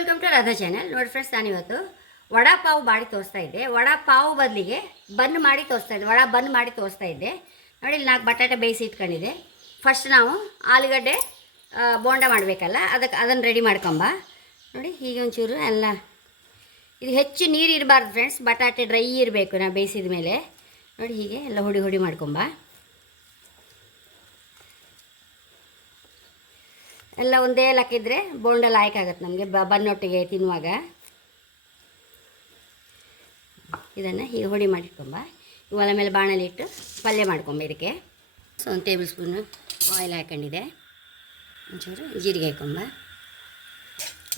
Welcome to Radha channel ನೋಡಿ friends ನಾನಿವತ್ತು ವಡಾ ಪಾವ್ ಮಾಡಿ ತೋರಿಸ್ತಾ ಇದ್ದೆ. ವಡಾ ಪಾವ್ ಬದಲಿಗೆ ಬನ್ ಮಾಡಿ ತೋರಿಸ್ತಾ ಇದ್ದೆ. ವಡ ಬನ್ ಮಾಡಿ ತೋರಿಸ್ತಾ ಇದ್ದೆ. ನೋಡಿ ಇಲ್ಲಿ ನಾಲ್ಕು ಬಟಾಟೆ ಬೇಯಿಸಿ ಇಟ್ಕೊಂಡಿದ್ದೆ. ಫಸ್ಟ್ ನಾವು ಆಲೂಗಡ್ಡೆ ಬೋಂಡ ಮಾಡಬೇಕಲ್ಲ ಅದಕ್ಕೆ ಅದನ್ನು ರೆಡಿ ಮಾಡ್ಕೊಂಬ. ನೋಡಿ, ಹೀಗೆ ಒಂಚೂರು ಎಲ್ಲ. ಇದು ಹೆಚ್ಚು ನೀರು ಇರಬಾರ್ದು ಫ್ರೆಂಡ್ಸ್ ಬಟಾಟೆ ಡ್ರೈ ಇರಬೇಕು ನಾವು ಬೇಯಿಸಿದ ಮೇಲೆ ನೋಡಿ ಹೀಗೆ ಎಲ್ಲ ಹುಡಿ ಹುಡಿ ಮಾಡ್ಕೊಂಬ. ಎಲ್ಲ ಒಂದೇ ಹಾಕಿದರೆ ಬೋಂಡ ಲಾಯಕ್ ಆಗುತ್ತೆ ನಮಗೆ. ಬನ್ನೊಟ್ಟಿಗೆ ತಿನ್ನುವಾಗ. ಇದನ್ನು ಹೀಗೆ ಹುಡಿ ಮಾಡಿಟ್ಕೊಂಬ. ಒಲೆ ಮೇಲೆ ಬಾಣಲಿ ಇಟ್ಟು ಪಲ್ಯ ಮಾಡ್ಕೊಂಬ ಇದಕ್ಕೆ. ಸೊ ಒಂದು ಟೇಬಲ್ ಸ್ಪೂನು ಆಯಿಲ್ ಹಾಕೊಂಡಿದೆ ಒಂಚೂರು ಜೀರಿಗೆ ಹಾಕೊಂಬ.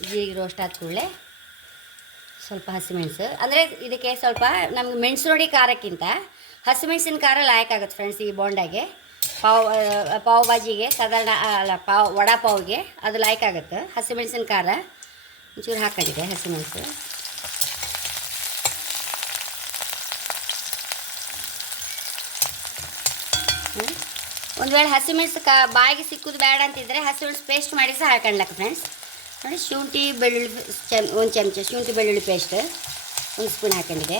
ಜೀರಿಗೆ ರೋಸ್ಟ್ ಆದ ಕೂಡಲೇ ಸ್ವಲ್ಪ ಹಸಿಮೆಣಸು. ಅಂದರೆ ಇದಕ್ಕೆ ಸ್ವಲ್ಪ ನಮ್ಗೆ ಮೆಣಸು ನೋಡಿ ಖಾರಕ್ಕಿಂತ ಹಸಿಮೆಣಸಿನ ಖಾರ ಲಾಯಕ್ಕಾಗುತ್ತೆ ಫ್ರೆಂಡ್ಸ್ ಈ ಬೋಂಡಾಗೆ ಪಾವ್ ಪಾವ್ ಬಾಜಿಗೆ, ಸಾಧಾರಣ ಅಲ್ಲ, ಪಾವ್ ವಡಾ ಪಾವ್ಗೆ ಅದು ಲೈಕ್ ಆಗುತ್ತೆ. ಹಸಿಮೆಣಸಿನ ಖಾರ ಒಂಚೂರು ಹಾಕೊಂಡಿದೆ ಹಸಿಮೆಣಸು. ಒಂದು ವೇಳೆ ಹಸಿಮೆಣಸು ಕಾ, ಬಾಯಿಗೆ ಸಿಕ್ಕೋದು ಬೇಡ ಅಂತಿದ್ರೆ ಹಸಿಮೆಣಸು ಪೇಸ್ಟ್ ಮಾಡಿ ಸಹ ಹಾಕೊಂಡ್ಲಕ್ಕ ಫ್ರೆಂಡ್ಸ್ ನೋಡಿ ಶುಂಠಿ, ಬೆಳ್ಳುಳ್ಳಿ ಚಮ್ ಒಂದು ಚಮಚ ಶುಂಠಿ, ಬೆಳ್ಳುಳ್ಳಿ ಪೇಸ್ಟ್ ಒಂದು ಸ್ಪೂನ್ ಹಾಕೊಂಡಿದೆ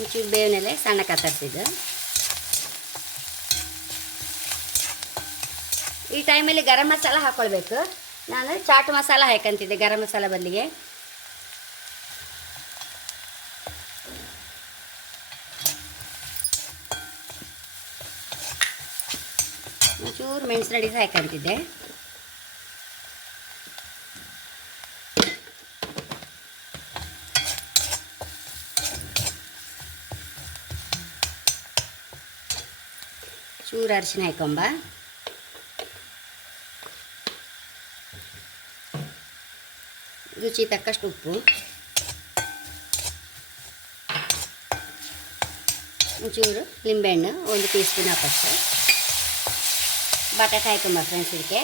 ಒಂಚೂರು ಬೇವಿನೆಲೆ ಸಣ್ಣ ಕತ್ತರಿಸಿದ್ದು ಈ ಟೈಮಲ್ಲಿ ಗರಂ ಮಸಾಲ ಹಾಕ್ಕೊಳ್ಬೇಕು ನಾನು ಚಾಟ್ ಮಸಾಲ ಹಾಕಂತಿದ್ದೆ ಗರಂ ಮಸಾಲ ಬದಲಿಗೆ. ಒಂಚೂರು ಮೆಣಸಿನ ಹಾಕಂತಿದ್ದೆ. ಚೂರು ಅರಿಶಿನ ಹಾಕೊಂಬ ರುಚಿ ತಕ್ಕಷ್ಟು ಉಪ್ಪು ಒಂಚೂರು ಲಿಂಬೆಹಣ್ಣು ಒಂದು ಟೀ ಸ್ಪೂನ್ ಹಾಕಷ್ಟು ಬಟಾಟೆ ಹಾಕೊಂಬ ಫ್ರೆಂಡ್ಸ್ ಇದಕ್ಕೆ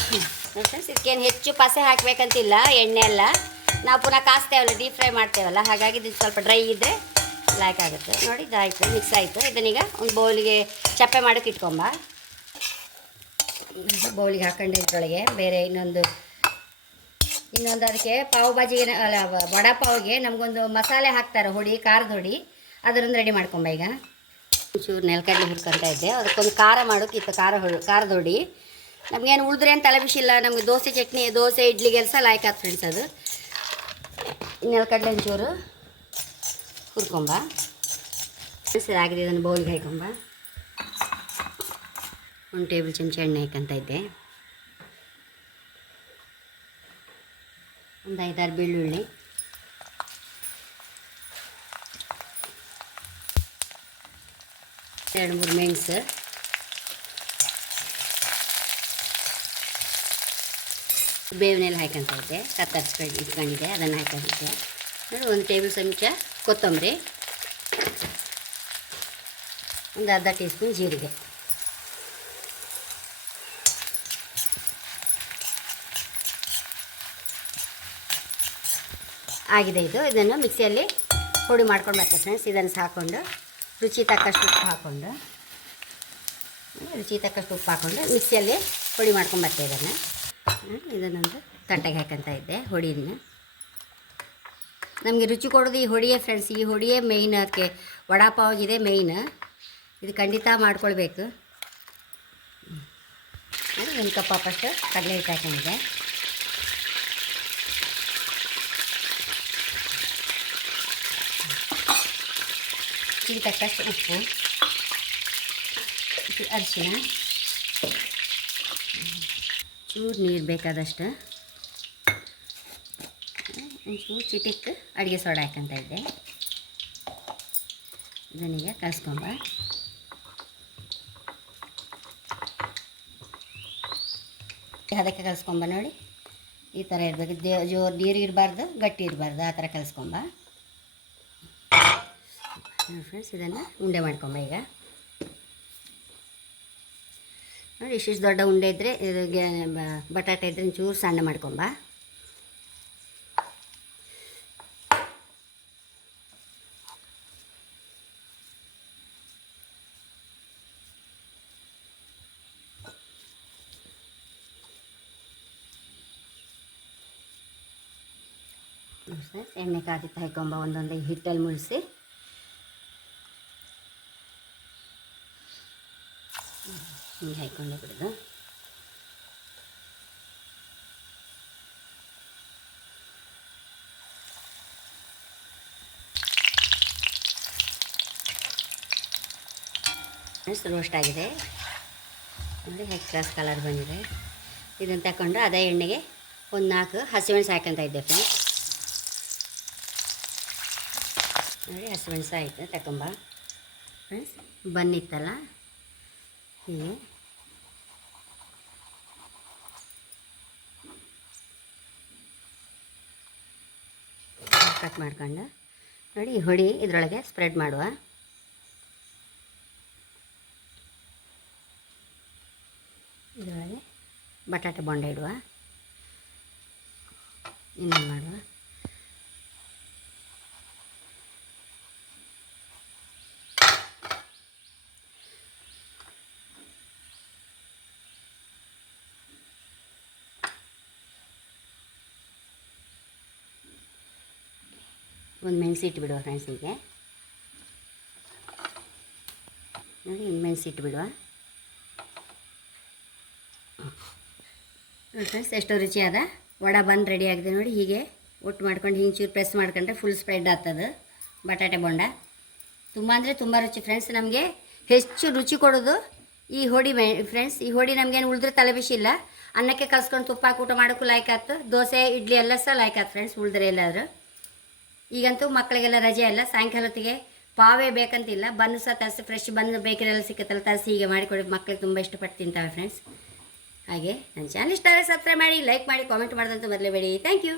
ಫ್ರೆಂಡ್ಸ್ ಇದಕ್ಕೇನು ಹೆಚ್ಚು ಪಸೆ ಹಾಕಬೇಕಂತಿಲ್ಲ, ಎಣ್ಣೆ ಎಲ್ಲ. ನಾವು ಪುನಃ ಕಾಸ್ತೇವಲ್ಲ ಡೀಪ್ ಫ್ರೈ ಮಾಡ್ತೇವಲ್ಲ, ಹಾಗಾಗಿ ಇದು ಸ್ವಲ್ಪ ಡ್ರೈ ಇದ್ದರೆ ಲಾಯ್ಕ್ ಆಗುತ್ತೆ. ನೋಡಿ ಇದಾಯಿತು ಮಿಕ್ಸ್ ಆಯಿತು. ಇದನ್ನೀಗ ಒಂದು ಬೌಲಿಗೆ ಚಪ್ಪೆ ಮಾಡೋಕೆ ಇಟ್ಕೊಂಬ. ಬೌಲಿಗೆ ಹಾಕೊಂಡೆ ಇದ್ರೊಳಗೆ. ಬೇರೆ ಇನ್ನೊಂದು ಇನ್ನೊಂದು ಅದಕ್ಕೆ ಪಾವ್ ಬಾಜಿಗೆ ಅಲ್ಲ, ವಡಾ ಪಾವ್ಗೆ ನಮಗೊಂದು ಮಸಾಲೆ ಹಾಕ್ತಾರೆ, ಹುಡಿ, ಖಾರದ ಹುಡಿ. ಅದರೊಂದು ರೆಡಿ ಮಾಡ್ಕೊಂಬ ಈಗ. ಒಂಚೂರು ನೆಲಕಡ್ಲಿ ಹುಡ್ಕೊತಾ ಇದ್ದೆ. ಅದಕ್ಕೊಂದು ಖಾರ ಮಾಡೋಕ್ಕಿತ್ತು ಖಾರ ಹುಡಿ ಖಾರದ ಹೊಡಿ. ನಮಗೇನು ಉಳಿದ್ರೆ ಅಂತ ತಲೆ ಬಿಸಿಲ್ಲ ನಮಗೆ ದೋಸೆ, ಚಟ್ನಿ, ದೋಸೆ, ಇಡ್ಲಿ, ಕೆಲಸ ಲಾಯ್ಕ್ ಆತ್ ಫ್ರೆಂಡ್ಸ್ ಅದು. ನೆಲಕಡಲೆ ಒಂಚೂರು ಹುರ್ಕೊಂಬ. ಆಗಿದೆ ಇದನ್ನು ಬೌಲ್ಗೆ ಹಾಕೊಂಬ. ಒಂದು ಟೇಬಲ್ ಚಮಚ ಎಣ್ಣೆ ಹಾಕಂತ ಇದ್ದೆ. ಒಂದು ಐದಾರು ಬೆಳ್ಳುಳ್ಳಿ. ಎರಡು, ಮೂರು ಮೆಣಸು. ಬೇವಿನೆಲ್ಲ ಹಾಕೊಂತೈತೆ ಕತ್ತರಿಸ್ಕೊಂಡು ಇಟ್ಕೊಂಡಿದ್ದೆ. ಅದನ್ನು ಹಾಕೊಂಡಿದ್ದೆ ನೋಡಿ ಒಂದು ಟೇಬಲ್ ಚಮಚ ಕೊತ್ತಂಬರಿ. ಒಂದು ಅರ್ಧ ಟೀ ಸ್ಪೂನ್ ಜೀರಿಗೆ. ಆಗಿದೆ ಇದು. ಇದನ್ನು ಮಿಕ್ಸಿಯಲ್ಲಿ ಪುಡಿ ಮಾಡ್ಕೊಂಡು ಬರ್ತೇವೆ ಫ್ರೆಂಡ್ಸ್ ಇದನ್ನು ಹಾಕ್ಕೊಂಡು ರುಚಿ ತಕ್ಕಷ್ಟು ಉಪ್ಪು ಹಾಕ್ಕೊಂಡು ರುಚಿ ತಕ್ಕಷ್ಟು ಉಪ್ಪು ಹಾಕ್ಕೊಂಡು ಮಿಕ್ಸಿಯಲ್ಲಿ ಪುಡಿ ಮಾಡ್ಕೊಂಡು ಬರ್ತೇವೆ ಇದನ್ನು. ಇದನ್ನೊಂದು ತಟ್ಟೆಗೆ ಹಾಕಂತ ಇದ್ದೆ ಹೊಡಿನ ನಮಗೆ ರುಚಿ ಕೊಡೋದು ಈ ಹೊಡಿಯೇ ಫ್ರೆಂಡ್ಸ್ ಈ ಹೊಡಿಯೇ ಮೇಯ್ನ್ ಅದಕ್ಕೆ ವಡಾ ಇದೆ ಮೇಯ್ನ್ ಇದು ಖಂಡಿತ ಮಾಡ್ಕೊಳ್ಬೇಕು. ಒಂದು ಕಪ್ ಹಾಕಷ್ಟು ಕಡಲೆ ಹಿಟ್ಟು ಹಾಕೊಂಡಿದೆ ರುಚಿಗೆ ತಕ್ಕಷ್ಟು ಉಪ್ಪು ಅರಿಶಿನ ಚೂರು ನೀರು ಬೇಕಾದಷ್ಟು. ಒಂಚೂರು ಚಿಟಿಕ್ ಅಡುಗೆ ಸೋಡಾ ಹಾಕಂತ ಇದ್ದೆ. ಇದನ್ನೀಗ ಕಲಿಸ್ಕೊಂಬ. ಅದಕ್ಕೆ ಕಲಿಸ್ಕೊಂಬ ನೋಡಿ. ಈ ಥರ ಇರಬೇಕು. ಜೋರು ನೀರು ಇರಬಾರ್ದು, ಗಟ್ಟಿ ಇರಬಾರ್ದು. ಆ ಥರ ಕಲಿಸ್ಕೊಂಬ. ಫ್ರೆಂಡ್ಸ್ ಇದನ್ನು ಉಂಡೆ ಮಾಡ್ಕೊಂಬ ಈಗ. ನೋಡಿ ಇಷ್ಟಿಷ್ಟು ದೊಡ್ಡ ಉಂಡೆ ಇದ್ದರೆ ಬಟಾಟೆ ಇದ್ರೆ ಚೂರು ಸಣ್ಣ ಮಾಡ್ಕೊಂಬ ಎಣ್ಣೆ ಕಾದಿ ಹಾಕೊಂಬ ಒಂದೊಂದು ಹಿಟ್ಟಲ್ಲಿ ಮುಳಿಸಿ. ಹಿಂಗೆ ಹಾಕೊಂಡು ಬಿಡೋದು ರೋಸ್ಟ್ ಆಗಿದೆ. ನೋಡಿ ಹೆಚ್ ಕ್ಲಾಸ್ ಕಲರ್ ಬಂದಿದೆ. ಇದನ್ನು ತಗೊಂಡು ಅದೇ ಎಣ್ಣೆಗೆ ಒಂದು ನಾಲ್ಕು ಹಸಿಮೆಣಸು ಹಾಕಂತ ಇದ್ದೆ ಫ್ರೆಂಡ್ಸ್ ನೋಡಿ, ಹಸಿಮೆಣಸು ಆಯಿತು ತಗೊಂಬ ಫ್ರೆಂಡ್ಸ್ ಬನ್ನಿತ್ತಲ್ಲ? ಹೀಗೆ ಮಾಡ್ಕೊಂಡು. ನೋಡಿ ಹೊಡಿ ಇದರೊಳಗೆ ಸ್ಪ್ರೆಡ್ ಮಾಡುವ. ಇದರೊಳಗೆ ಬಟಾಟೆ ಬೊಂಡೆ ಇಡುವ. ಇನ್ನೇನು ಮಾಡುವ? ಒಂದು ಮೆಣಸು ಇಟ್ಬಿಡುವ ಫ್ರೆಂಡ್ಸ್ ಹೀಗೆ. ನೋಡಿ, ಒಂದು ಮೆಣಸು ಇಟ್ಬಿಡುವ ನೋಡಿ ಫ್ರೆಂಡ್ಸ್ ಎಷ್ಟೋ ರುಚಿಯಾದ ವಡ ಬಂದು ರೆಡಿ ಆಗಿದೆ ನೋಡಿ, ಹೀಗೆ ಒಟ್ಟು ಮಾಡ್ಕೊಂಡು ಹಿಂಗೆ ಚೂರು ಪ್ರೆಸ್ ಮಾಡ್ಕೊಂಡ್ರೆ ಫುಲ್ ಸ್ಪ್ರೆಡ್ ಆಗ್ತದೆ. ಬಟಾಟೆ ಬೋಂಡ. ತುಂಬ ಅಂದರೆ ತುಂಬ ರುಚಿ ಫ್ರೆಂಡ್ಸ್ ನಮಗೆ ಹೆಚ್ಚು ರುಚಿ ಕೊಡೋದು ಈ ಹೋಡಿ ಮೆ ಫ್ರೆಂಡ್ಸ್ ಈ ಹೋಡಿ ನಮಗೇನು ಉಳಿದ್ರೆ ತಲೆ ಬಿಸಿ ಇಲ್ಲ. ಅನ್ನಕ್ಕೆ ಕಲ್ಸ್ಕೊಂಡು ತುಪ್ಪ ಊಟ ಮಾಡೋಕ್ಕೂ ಲೈಕ್ ಆಯ್ತು. ದೋಸೆ, ಇಡ್ಲಿ ಎಲ್ಲ ಸಹ ಲೈಕ್ ಆಯ್ತು ಫ್ರೆಂಡ್ಸ್ ಉಳಿದ್ರೆ ಎಲ್ಲಾದರೂ. ಈಗಂತೂ ಮಕ್ಕಳಿಗೆಲ್ಲ ರಜೆ ಇಲ್ಲ ಸಾಯಂಕಾಲ ಹೊತ್ತಿಗೆ ಪಾವೇ ಬೇಕಂತಿಲ್ಲ. ಬಂದು ಸಹ ತರಿಸಿ ಫ್ರೆಶ್ ಬಂದು ಬೇಕರೆಲ್ಲ ಸಿಕ್ಕತ್ತಲ್ಲ, ತರಿಸಿ ಹೀಗೆ ಮಾಡಿಕೊಡಿ. ಮಕ್ಕಳಿಗೆ ತುಂಬ ಇಷ್ಟಪಟ್ಟು ತಿಂತಾವೆ ಫ್ರೆಂಡ್ಸ್ ಹಾಗೆ, ನನ್ನ ಚಾನಲ್ ಇಷ್ಟ ಆದರೆ ಸಬ್ಸ್ಕ್ರೈಬ್ ಮಾಡಿ ಲೈಕ್ ಮಾಡಿ ಕಾಮೆಂಟ್ ಮಾಡೋದಂತೂ ಬೇಡಿ ಥ್ಯಾಂಕ್ ಯು